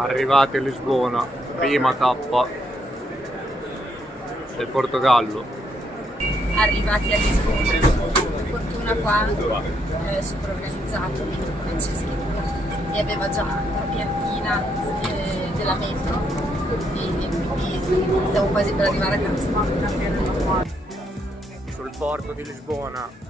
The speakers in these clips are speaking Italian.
Arrivati a Lisbona, prima tappa del Portogallo. Arrivati a Lisbona, per fortuna qua super organizzato, come c'è scritto, e aveva già la piantina della metro e quindi stiamo quasi per arrivare a casa. Sul porto di Lisbona.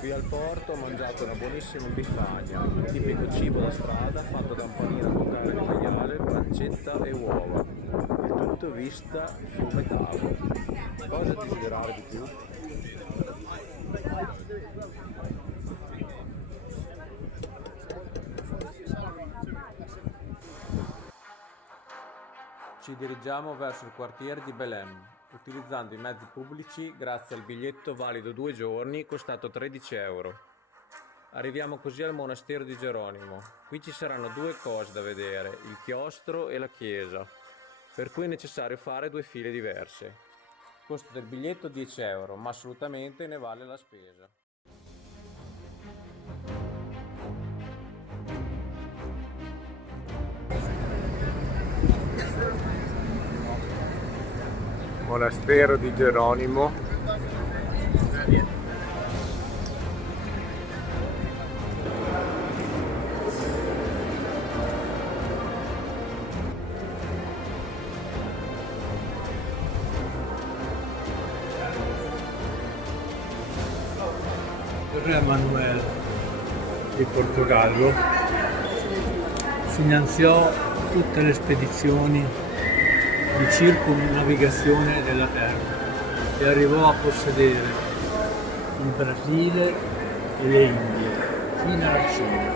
Qui al porto ho mangiato una buonissima bifagna, tipico cibo da strada fatto da un panino con carne di maiale, pancetta e uova. Il tutto vista fiume Tago. Cosa desiderare di più? Ci dirigiamo verso il quartiere di Belém, utilizzando i mezzi pubblici grazie al biglietto valido 2 giorni costato 13 euro. Arriviamo così al monastero di Geronimo. Qui ci saranno 2 cose da vedere, il chiostro e la chiesa, per cui è necessario fare 2 file diverse. Costo del biglietto 10 euro, ma assolutamente ne vale la spesa. Monastero di Geronimo. Il re Manuel di Portogallo finanziò tutte le spedizioni di circumnavigazione della terra e arrivò a possedere il Brasile e le Indie fino alla Cina.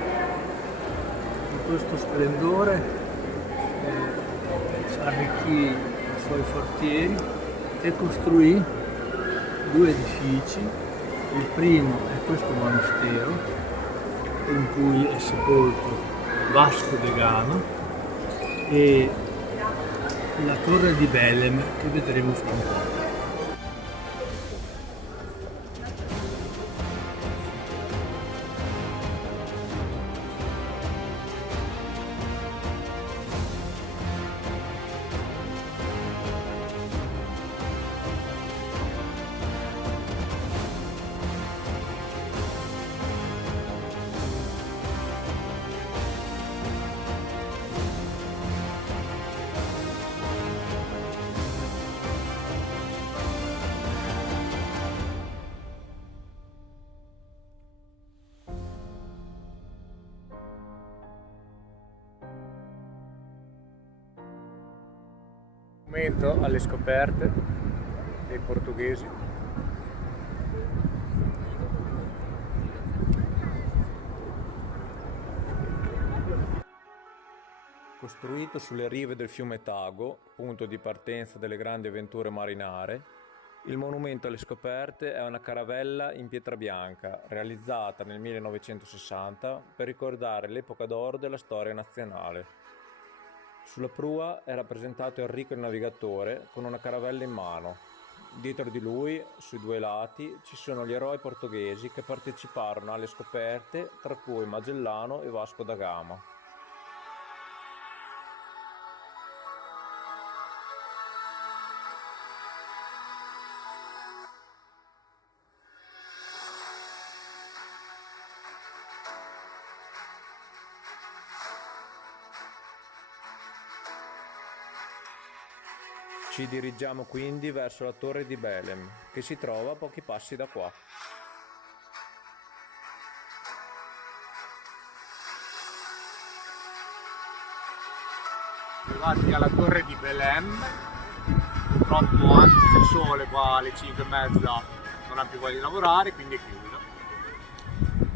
Di questo splendore arricchì i suoi fortieri e costruì 2 edifici. Il primo è questo monastero in cui è sepolto Vasco da Gama e la torre di Belém che vedremo fra un po'. Momento alle scoperte dei portoghesi. Costruito sulle rive del fiume Tago, punto di partenza delle grandi avventure marinare, il monumento alle scoperte è una caravella in pietra bianca, realizzata nel 1960 per ricordare l'epoca d'oro della storia nazionale. Sulla prua è rappresentato Enrico il Navigatore con una caravella in mano. Dietro di lui, sui 2 lati, ci sono gli eroi portoghesi che parteciparono alle scoperte, tra cui Magellano e Vasco da Gama. Ci dirigiamo quindi verso la torre di Belém, che si trova a pochi passi da qua. Arrivati alla torre di Belém, purtroppo anche se il sole qua alle 5:30 non ha più voglia di lavorare, quindi è chiusa.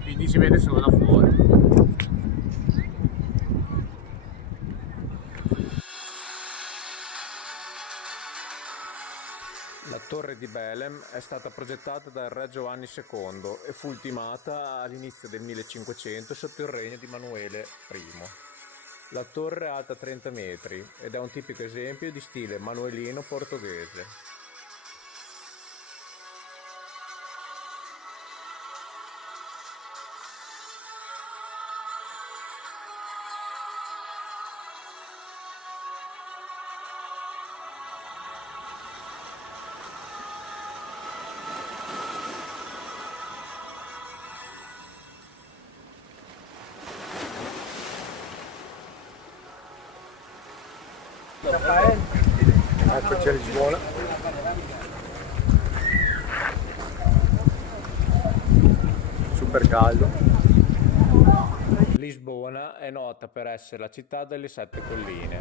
Quindi si vede solo da fuori. La torre di Belém è stata progettata dal re Giovanni II e fu ultimata all'inizio del 1500 sotto il regno di Manuele I. La torre è alta 30 metri ed è un tipico esempio di stile manuelino portoghese. Eccoci a Lisbona. Super caldo. Lisbona è nota per essere la città delle 7 colline.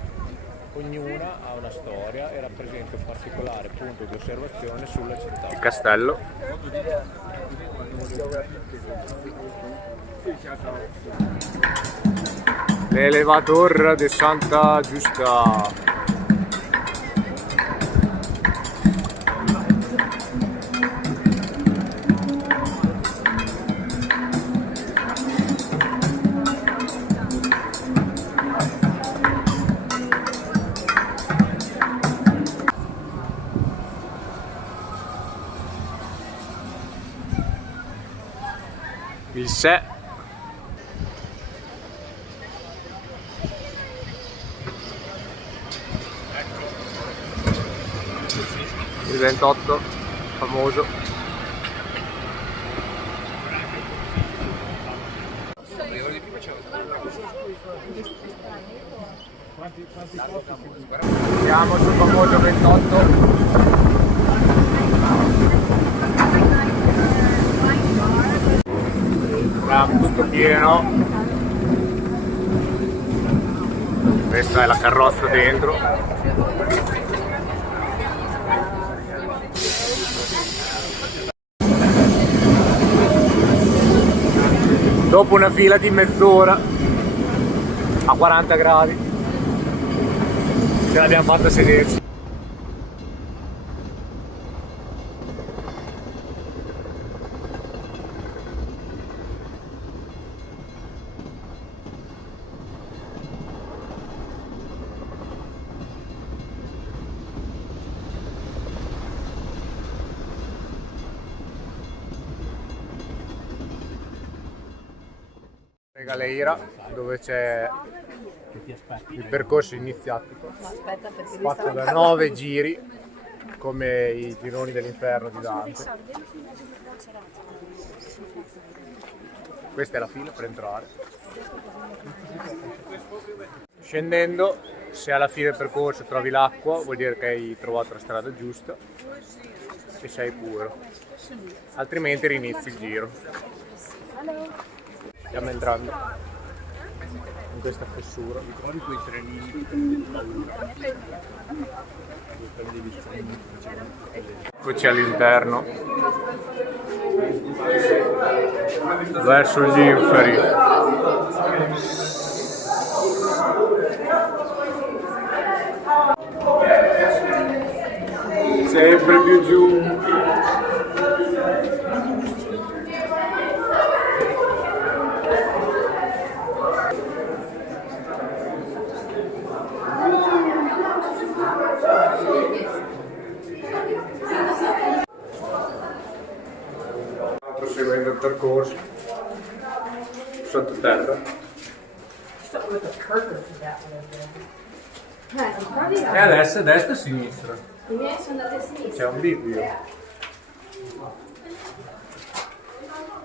Ognuna ha una storia e rappresenta un particolare punto di osservazione sulla città. Il castello. L'elevator de Santa Giusta. Il sé. Il 28 famoso. Siamo sul famoso 28. Tutto pieno. Questa è la carrozza dentro. Dopo una fila di mezz'ora a 40 gradi ce l'abbiamo fatta sederci. Galeira, dove c'è il percorso iniziatico fatto da 9 giri come i gironi dell'inferno di Dante. Questa è la fila per entrare. Scendendo, se alla fine del percorso trovi l'acqua vuol dire che hai trovato la strada giusta e sei puro, altrimenti rinizi il giro. Stiamo entrando in questa fessura. Ricordi quei trenini? Eccoci all'interno, verso gli inferi. Sempre più giù. Proseguendo il percorso sottoterra e adesso a destra e a sinistra. I miei sono andati a sinistra. C'è un bivio,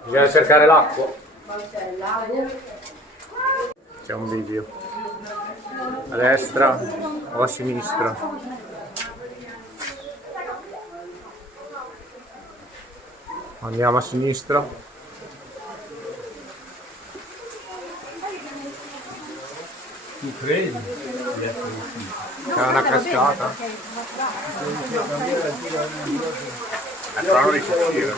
bisogna cercare l'acqua. C'è un bivio a destra o a sinistra. Andiamo a sinistra. Tu credi di essere uscito? C'è una cascata. Però non riesce a uscire.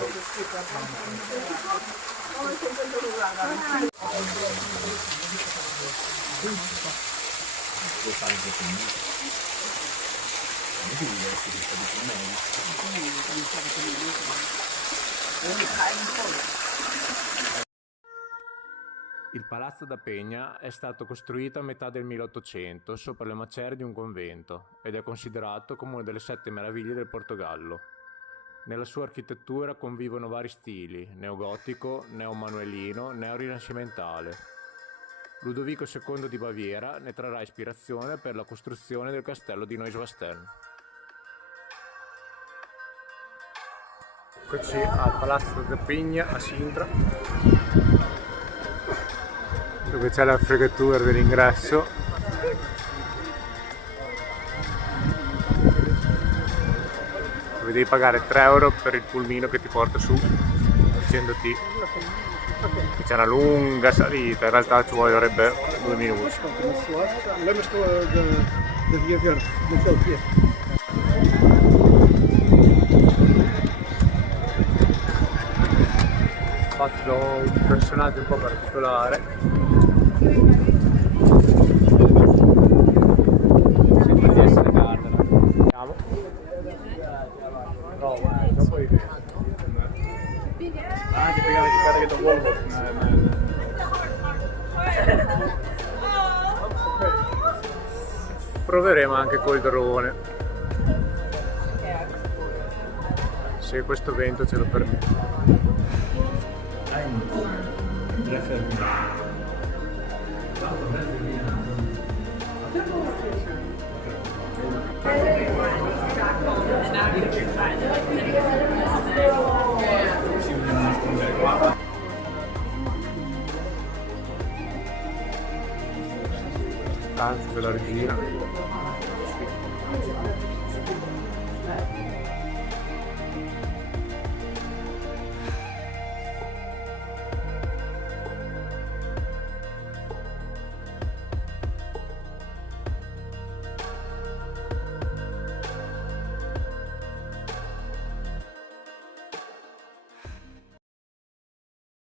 Il Palazzo da Pegna è stato costruito a metà del 1800 sopra le macerie di un convento ed è considerato come una delle 7 meraviglie del Portogallo. Nella sua architettura convivono vari stili: neogotico, neomanuelino, neorinascimentale. Ludovico II di Baviera ne trarrà ispirazione per la costruzione del castello di Neuschwanstein. Eccoci al Palazzo da Pegna a Sintra, dove c'è la fregatura dell'ingresso. dove devi pagare 3 euro per il pulmino che ti porta su, dicendoti che c'è una lunga salita, in realtà ci vorrebbe 2 minuti. Fatto da un personaggio un po' particolare. Sembra di essere Gardner. Andiamo. No, non puoi vedere. Anche perché guarda che da Volvo. Proveremo anche col drone. Se questo vento ce lo permette. Stanza della regina.